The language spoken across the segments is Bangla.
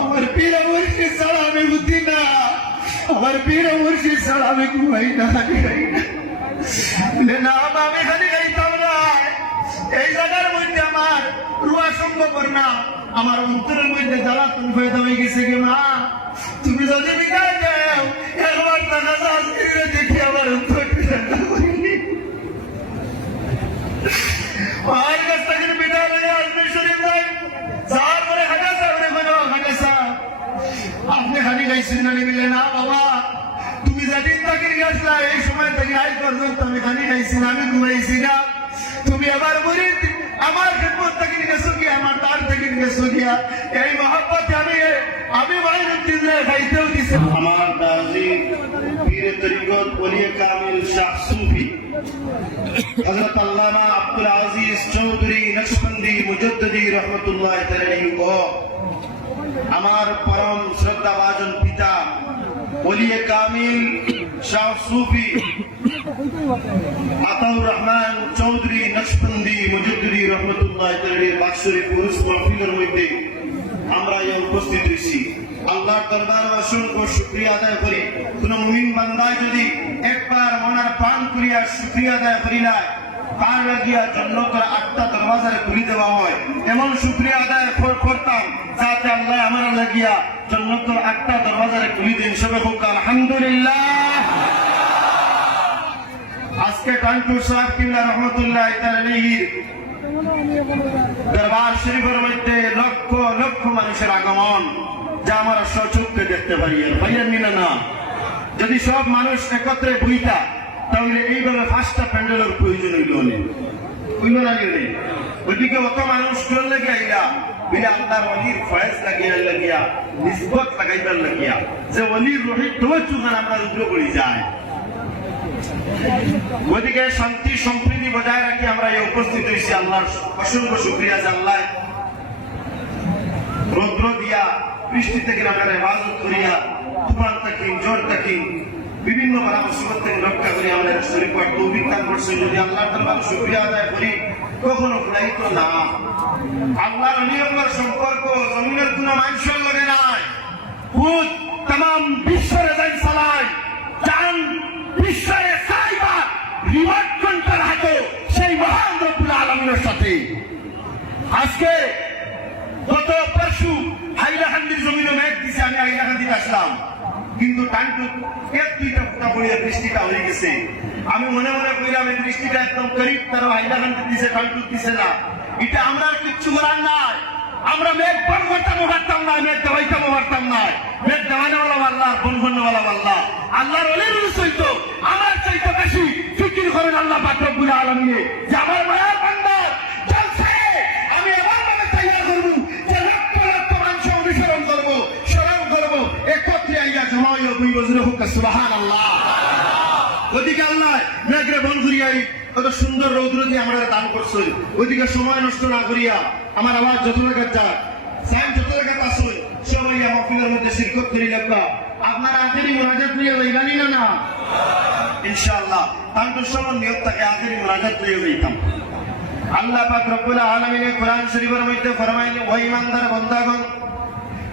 আমার পীরা আমি বুদ্ধি না আমার পীরা আমি ঘুমাই না আমি হানি খাইতাম না। এই জায়গার মধ্যে আমার রুয়া সম্ভব না। আমার অন্তরের মধ্যে জ্বালা তুমি হয়ে গেছে কি মা। তুমি যদি বিদায় দেও একবার টাকা চাষ করে দেখি আমার অন্তর ঠান্ডা করিনি মায়ের কাছ থেকে বিদায় নিয়ে আসবে শরীর যাই যাওয়ার পরে হাঁটা সামনে কোনো হাঁটা সাহ আপনি হানি গাইছেন না নিবিলে না বাবা তুমি যেদিন তাকে গেছলা এই সময় থেকে আই পর্যন্ত গাইছি না আমি ঘুমাইছি না। তুমি আবার বলি আমার খেদমত থেকে গেছো কি? আমার তার থেকে গেছো গিয়া এই মহাব্বত আমি আমি মাইনুদ্দিন খাইতেও দিছি আমার দাজি পীর তরিকত ওলিয়ে কামিল শাহ সুফি, হযরত আল্লামা আব্দুল আজিজ চৌধুরী নকশবন্দি মুজদ্দিদি রহমাতুল্লাহ তাআলাহু ও আমার পরম শ্রদ্ধাভাজন পিতা ওলিয়ে কামিল শাহ সুফি আতাউর রহমান চৌধুরী নকশবন্দি মুজদ্দিদি রহমাতুল্লাহ বাৎসরিক পুরুষ মাহফিলের মধ্যে আমরা এই উপস্থিত হয়েছি। আল্লাহর দরবারে অসংখ্য শুক্রিয়া আদায় করি। কোন মুমিন বান্দায় যদি একবার মনের প্রাণ করিয়া শুক্রিয়া আদায় করি না, তার লাগিয়া আটটা খুলি দেওয়া হয়। এমন শুক্রিয়া আদায় কর- করতাম যাতে আল্লাহ আমার লাগিয়া আটটা খুলি দিন। সবে হোক, আলহামদুলিল্লাহ। আজকে কানপুর সাহেব কিল্লা রহমতুল্লাহ তালাহির দরবার শরীফের মধ্যে লক্ষ লক্ষ মানুষের আগমন, যা আমরা সচক্ষে দেখতে পারি। ভাইয়ার নিলে না যদি সব মানুষ একত্রে বইতা, তাহলে এইভাবে পাঁচটা প্যান্ডেলের প্রয়োজন হইল অনেক। হইল না নিলে ওইদিকে অত মানুষ কোন লেগে আইলা? বিনা আল্লাহর অলির ফয়েজ লাগিয়া লাগিয়া নিসবত লাগাইবার লাগিয়া। যে অলির রোহিত তো চুখান আমরা রুদ্র করি যায়। ওদিকে শান্তি সম্প্রীতি বজায় রাখি আমরা এই উপস্থিত হয়েছি আল্লাহর অসংখ্য শুক্রিয়া যে রৌদ্র দিয়া, বৃষ্টি থেকে রাখার হেফাজত করিয়া, তুফান থাকি জ্বর থাকি, বিভিন্ন বারা মুসিবত থেকে রক্ষা করি আমাদের শরীর পর তৌফিক দান করছে যদি আল্লাহর দরবার শুক্রিয়া আদায় করি, কখনো ফুলাইতো না। আল্লাহর নিয়মের সম্পর্ক জমিনের কোনো মানুষের লগে নাই। তাম বিশ্বের যাই চালায়। বিশ্বের সাইবা রিমোট কন্ট্রোল হাতে সেই মহান রব্বুল আলমীর সাথে। আজকে গত পরশু হাইলাকান্দির জমিনে মেঘ দিছে, আমি হাইলাকান্দিতে আসলাম। কিন্তু টাইমটু এক দুইটা ফুটা পড়িয়া বৃষ্টিটা হয়ে গেছে। আমি মনে মনে কইলাম, এই বৃষ্টিটা একদম করিব তারা হাইলাকান্দি দিছে টাইমটু দিছে না। এটা আমরা কিচ্ছু করার নাই। আমরা মেঘ বন করতাম পারতাম না, মেঘ দেওয়াইতাম পারতাম না। মেঘ দেওয়ানোওয়ালা আল্লাহ বন বন্যওয়ালা আল্লাহ। আল্লাহর অলির চৈত আমার চৈত বেশি ফিকির করেন আল্লাহ বাকরবুল আলমিনে। যে আমার মায়ার বান্দা চলছে সুবাহান আল্লাহ ওদিকে আল্লাহ, মেঘরে বন করিয়াই কত সুন্দর রৌদ্র দিয়ে আমরা দান করছ। ওইদিকে সময় নষ্ট না করিয়া আমার আওয়াজ যত জায়গা যা সাইন যত জায়গা আসুন সবাই আমার ফিলের মধ্যে শিরকত করি লেখা আপনারা আখেরি মোনাজাত নিয়ে জানি না না? ইনশাআল্লাহ, তার তো সবার নিয়ত থাকে, আখেরি মোনাজাত নিয়ে হইতাম আল্লাহ পাক রব্বুল আলামিনে কোরআন শরীফের মধ্যে ফরমাইলেন ও ইমানদার বান্দাগণ,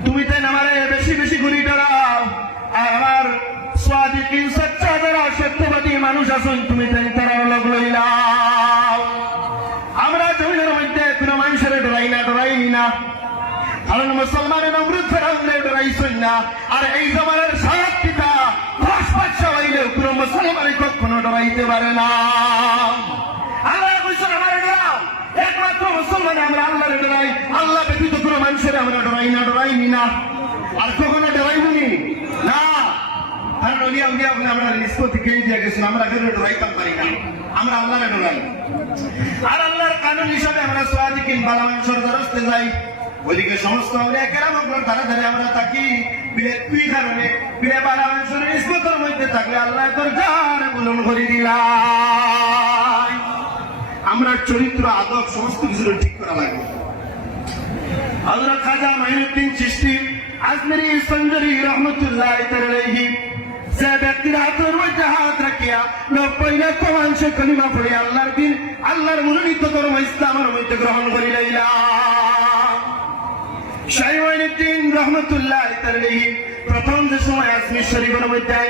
তুমি তো আমারে বেশি বেশি গুলি ডরাও আর আমার সাদিকিন সচ্চা যারা সত্যবাদী মানুষ আছেন, তুমি তাই তারা লগ লইলাও আমরা জমিনের মধ্যে কোনো মানুষের ডরাই না ডরাইনি না। কারণ মুসলমানের নমরুদ ফেরাউনের ডরাইছেন না। আর এই জমানের সাত পিতা দশ বাচ্চা হইলেও কোনো মুসলমানের কখনো ডরাইতে পারে না। আল্লাহ কইছেন, আমার ডরাও। একমাত্র মুসলমান আমরা আল্লাহরে ডরাই। আল্লাহ ব্যতীত কোনো মানুষের আমরা ডরাই না, ডরাইনি না। আর কখনো ডরাইবনি। আমরা নিষ্পত্তি দিয়ে আমরা পারি না। আমরা আল্লাহরে আর আল্লাহর কানুন হিসাবে আমরা সোয়াদিকিন বালা মানুষের দরস্তে যাই। সমস্ত আমরা ধারে আমরা চরিত্র, আদব, সমস্ত কিছু ঠিক করা হযরত খাজা মাইনুদ্দিন চিশতি, আজমেরি সঞ্জরি রহমতুল্লাহ মানুষ কলিমা পড়ে আল্লাহর দিন, আল্লাহর মনোনীত ধর্ম ইসলামের মধ্যে গ্রহণ করি লাইলা শাহিউদ্দিন রহমতুল্লাহ আলী প্রথম যে সময় আজমির শরীফের মধ্যে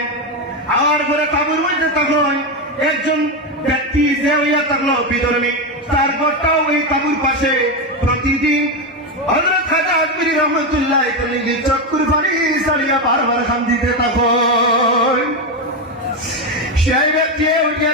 আমার ঘরে কাবুর মধ্যে তখন একজন ব্যক্তি যে হইয়া থাকল বিধর্মী তার ঘরটাও এই কাবুর পাশে প্রতিদিন হজরত খাজা আজমিরি রহমতুল্লাহ আলী চক্কুর পানি সারিয়া বারবার খান দিতে তখন সেই ব্যক্তি উঠিয়া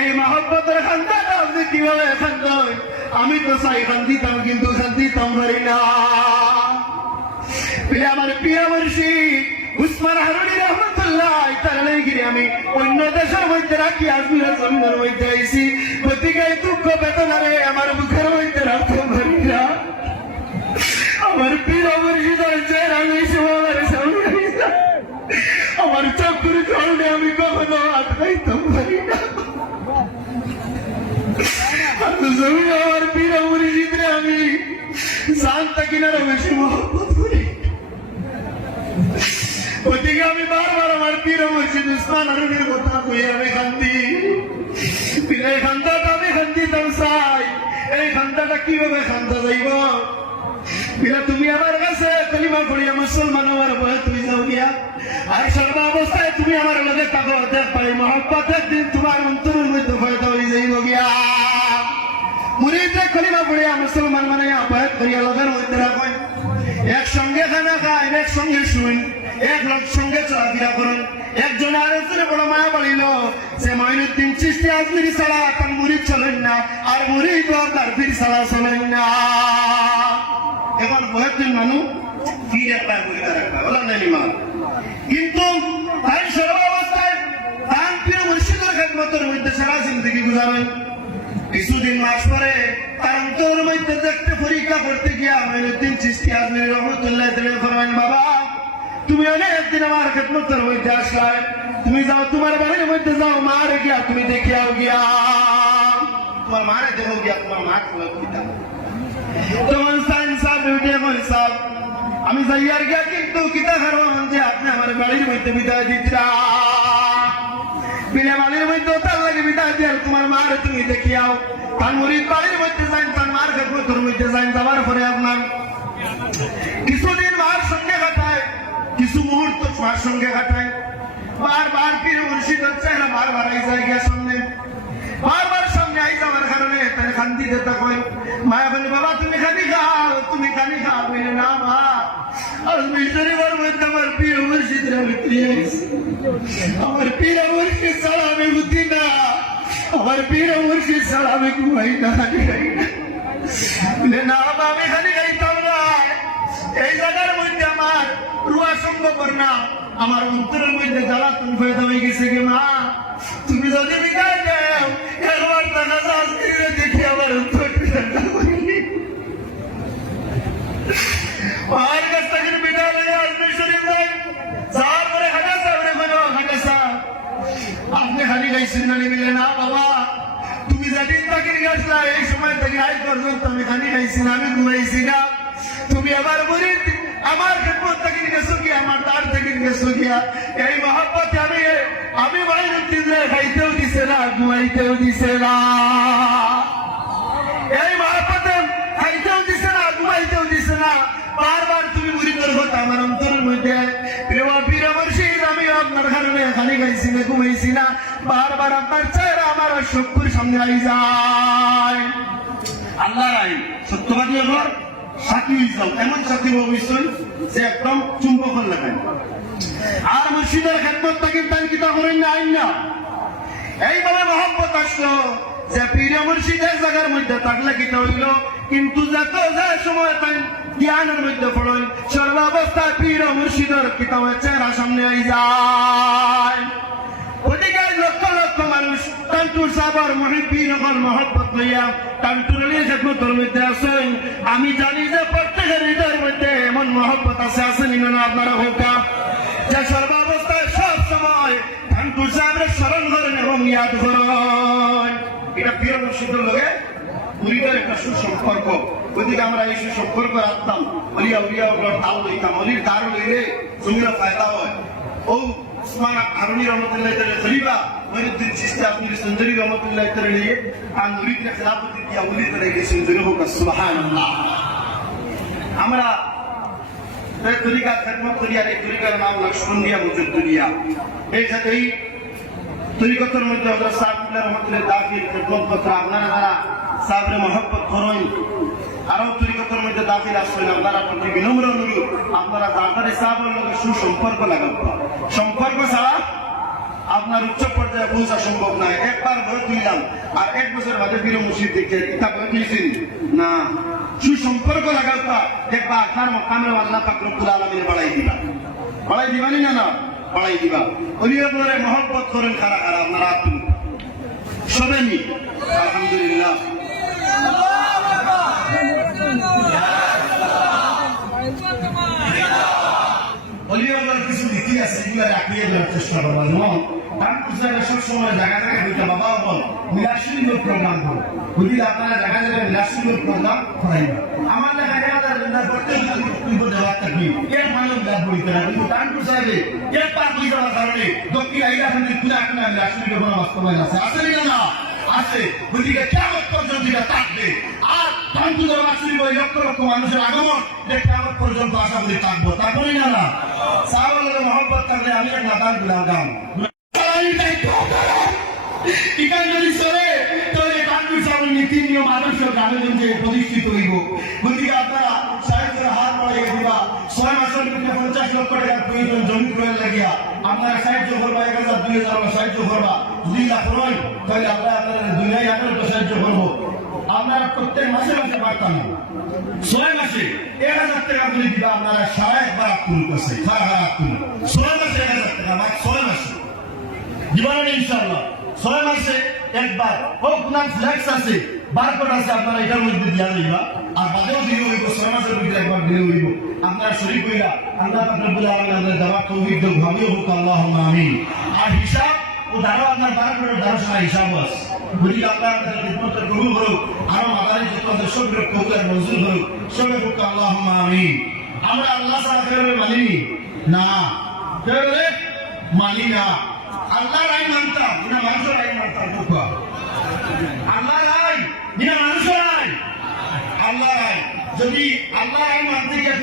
এই মহব্বতর খান্দাটা আপনি কীভাবে খান্দন আমি তো চাই খান দিতাম কিন্তু খান দিতাম পারি না। আমার প্রিয় মুর্শিদ, উসমান হারুনি রহমতুল্লাহ, তার গিয়ে আমি অন্য দেশের মধ্যে রাখি, আজমিরের জমিনের মধ্যে আইছি। গতিকে দুঃখ বেদনারে আমার মুখের মধ্যে রাখতে পারি না। আমার প্রিয় মুর্শিদের চেহারা আমি সবার সামনে আমার চক্কুর চলনে আমি কখনো আটকাইতে পারি না। আমার প্রিয় মুর্শিদরে আমি শান্তা কিনারে করি ওদিকে আমি বারবার আমার প্রিয় মুর্শিদ উসমান আরবের কথা কই আমি খান্দি। এই খান্দাটা আমি তাম চাই। এই খান্দাটা কীভাবে খান্দা যাইব? বিনা তুমি আমার কাছে কলিমা পড়িয়া মুসলমান হওয়ার ভয়ে তুমি যাও গিয়া। আর সর্ব অবস্থায় তুমি আমার লগে থাকো দেখ পাই মহব্বত একদিন তোমার অন্তরের মধ্যে ফয়দা হয়ে যাইব গিয়া। মুরিদে কলিমা পড়িয়া মুসলমান মানে ভয় করিয়া লগের মধ্যে রাখেন একসঙ্গে খানা খায় একসঙ্গে শুন, এক লোক সঙ্গে চলাফেরা করেন। একজন আরেকজনে বড় মায়া বলিল যে মঈনুদ্দিন চিস্তি আজমিরি ছাড়া তার মুরিদ চলেন না, আর মুরিদ তার পীর ছাড়া চলেন না। এখন বয়সজন মানুষ ফিরে একটা বলিতে রাখবা ওলা নেই মা কিন্তু তাই সর্বাবস্থায় তার প্রিয় মুর্শিদের খেদমতের মধ্যে সারা জিন্দগি গুজারেন কিছুদিন মাস পরে তার মধ্যে দেখতে পরীক্ষা করতে গিয়া মঈনুদ্দিন চিস্তি আজমির রহমতুল্লাহ দিলে ফরমান বাবা, তুমি অনেকদিন আমার খেদমতের মধ্যে আসলাই তুমি যাও, তোমার বাড়ির মধ্যে যাও, মার গিয়া, তুমি দেখিয়াও গিয়া। তোমার মারে দেখো গিয়া, তোমার মা সাইন সাহেব সাহেব, আমি যাইয়ার গিয়া কিন্তু কিতা হারবাম যে আপনি আমার বাড়ির মধ্যে বিদায় দিতরা বিলে বাড়ির মধ্যে তার লাগে বিদায় দিয়ে তোমার মার তুমি দেখিয়াও তার মুড়ির বাড়ির মধ্যে যাই তার মার খেদমতের মধ্যে যাই যাবার পরে আপনার কিছুদিন মার সঙ্গে কাটায় কিছু মুহূর্ত মার সঙ্গে কাটায় বারবার ফিরে মুর্শিদ হচ্ছে না বারবার আই যায় গিয়া সামনে বারবার সামনে আই যাওয়ার কারণে তাই খান্দি দিতে কয় মায়া বলে বাবা তুমি খানি খাও তুমি খানি খাও বলে না মা আর মিশরি বার মধ্যে আমার প্রিয় মুর্শিদ ভিতরে আমার প্রিয় মুর্শিদ ছাড়া আমি বুদ্ধি না আমার প্রিয় মুর্শিদ আমি ঘুমাই না না আমি খানি খাইতাম না এই জায়গার মধ্যে আমার রুয়া সম্ভব না আমার অন্তরের মধ্যে জ্বালা তুমি ফেদা হয়ে গেছে গে মা। তুমি যদি বিদায় দেও, একবার টাকা চাষ দেখি আমার ঠান্ডা কাছ থেকে বিদায় নিয়ে আসবে শরীর যাওয়ার পরে হাঁটা সাহেব হাঁটা আপনি খালি গাইছেন না নিবিলে না, বাবা। যেদিন এই সময় থেকে আজ পর্যন্ত আমি খালি খাইছি না আমি ঘুমাইছি না তুমি আবার বলি আমার খেদমত থেকে গেছো কি, আমার তার থেকে গেছো গিয়া এই মহাব্বত আমি আমি বাইরে দিলে খাইতেও দিছে না, ঘুমাইতেও দিছে না। এই মহাব্বতে খাইতেও দিছে না, ঘুমাইতেও দিছে না। বারবার তুমি মুড়িদের কথা আমার অন্তরের মধ্যে আপনার কারণে খালি খাইছি না ঘুমাইছি না বারবার আপনার চেহারা আমার চক্ষুর সামনে আই যায়। আল্লাহ রাই সত্যবাদী হলো সাথী হইসাল এমন সাথী হইসল যে একদম চুম্বক লাগায়। আর মুর্শিদের খেদমত তাকে তাই কিতা করেন না, আইন না। এইভাবে মহব্বত আসলো যে পীরে মুর্শিদের জায়গার মধ্যে থাকলে কিতা হইল, কিন্তু যত যে সময় তাই জ্ঞানের মধ্যে পড়ল সর্বাবস্থায় পীর মুর্শিদের কিতা হয়ে চেহারা সামনে আই যায়। ওদিকে লক্ষ লক্ষ মানুষ টান্টুর সাবার মহিবিন হল মহব্বত লইয়া টান্টুর নিয়ে খেদমতের মধ্যে আছেন আমি জানি যে প্রত্যেকের হৃদয়ের মধ্যে এমন মহব্বত আছে আসেনি না আপনারা হোকা যে সর্বাবস্থায় সব সময় ঠাকুর সাহেবের স্মরণ করেন এবং ইয়াদ করেন। এটা প্রিয় মুর্শিদের লগে মুরিদের একটা সুসম্পর্ক। ওইদিকে আমরা এই সুসম্পর্ক রাখতাম। অলিয়া, উলিয়া ওগুলোর তাল লইতাম। অলির তার লইলে জমিরা ফায়দা হয়। ও উসমান হারুনি রহমতুল্লাহ তাআলা খলিফা মঈনুদ্দিন চিশতি আব্দুল সঞ্জরি রহমতুল্লাহ তাআলা নিয়ে আর মুরিদকে খেলাফতি দিয়া উলি করে গেছেন হোক, সুবহানাল্লাহ। আমরা এই তরিকা খেদমত করি আর এই তরিকার নাম লক্ষ্মণ দিয়া মজুদ দুনিয়া। এই সাথে এই তরিকতের মধ্যে হজরত সাহেবুল্লাহ রহমতুল্লাহ দাখিল খেদমত কথা আপনারা যারা সাহেবের মহব্বত করেন। আরও তরিকতের মধ্যে দাখিল আসছেন আপনারা প্রতি বিনম্র অনুরোধ আপনারা জাকারি সাহেবের লগে সুসম্পর্ক লাগাব সম্পর্ক ছাড়া আপনার উচ্চ পর্যায়ে পৌঁছা সম্ভব নয় একবার ভয় তুললাম আর এক বছর বাদে ফিরে মুসিদ দেখে ভয় তুলছেন না, সুসম্পর্ক লাগাবা দেখবা আপনার মকামে আল্লাহ পাক রব্বুল আলামিন বাড়াই দিবা। বাড়াই দিবানি না না বাড়াই দিবা। অলিয়া বলে মহব্বত করেন, খারা খারা আপনারা আপনি সবেনি আলহামদুলিল্লাহ। কিছু নীতি আছে এগুলো রাখিয়ে দেওয়ার চেষ্টা করব এবং সবসময় জায়গা দক্ষিণ আইলা কিন্তু পূজা কোনো আছে না আছে। বুঝলিকে কেমন পর্যন্ত থাকবে? আর টানপুর মিলাসুলিঙ্গ ওই লক্ষ লক্ষ মানুষের আগমন যে কেমন পর্যন্ত আশা করি থাকব তারপরে না না। সাহাবালের মহব্বত থাকলে আমি এক নাতান গুলাম ইকান যদি চলে তাহলে কান্টুর সামনে নীতি নিয়ম আদর্শ গ্রামেগঞ্জে প্রতিষ্ঠিত হইব। গতিকে আপনারা? সাহিত্যের হাত বাড়াইয়া দিবা। ছয় মাসের মধ্যে পঞ্চাশ লক্ষ টাকার প্রয়োজন জমি প্রয়োগ লাগিয়া। আপনারা সাহায্য করবা এক হাজার দুই হাজার সাহায্য করবা দুই লাখ তাহলে আমরা আপনাদের দুনিয়ায় আপনাদের সাহায্য করব। আপনারা প্রত্যেক মাসে মাসে পারতাম ছয় মাসে এক হাজার টাকা করে দিবা, আপনারা সারা একবার করছে সারা হারা আকুল ছয় মাসে এক হাজার টাকা, মাত্র ছয় মাসে। জীবনে ইনশাআল্লাহ। ছয় মাসে একবার ও কোনাম ফ্লেক্স আছে বারকোড আছে, আপনারা এটার মধ্যে দিয়া যাইবা আর বাদেও দিলে হইব ছয় মাসের মধ্যে একবার দিলে হইব আপনারা শরীর কইরা আল্লাহ দেওয়া তৌফিক ভাবিও হোক, আল্লাহুম্মা আমিন। আর হিসাব ও দাঁড়ো আপনার বারকোডের দাঁড়ো সময় হিসাব আছে। বুঝি আল্লাহ আমাদের খিদমতের কবুল করুক, আরও মাদারি যত আমাদের সব কবুল আর মঞ্জুর করুক। সবে হোক আল্লাহুম্মা আমিন। আমরা আল্লাহ ছাড়া কেউ মানিনি না। কেউ মানি না। আল্লাহর আইন মানতাম না মানুষের আইন মানতাম দুঃখ। আল্লাহর আইন না মানুষের আইন আল্লাহর আইন যদি আল্লাহর আইন মানতে গিয়ে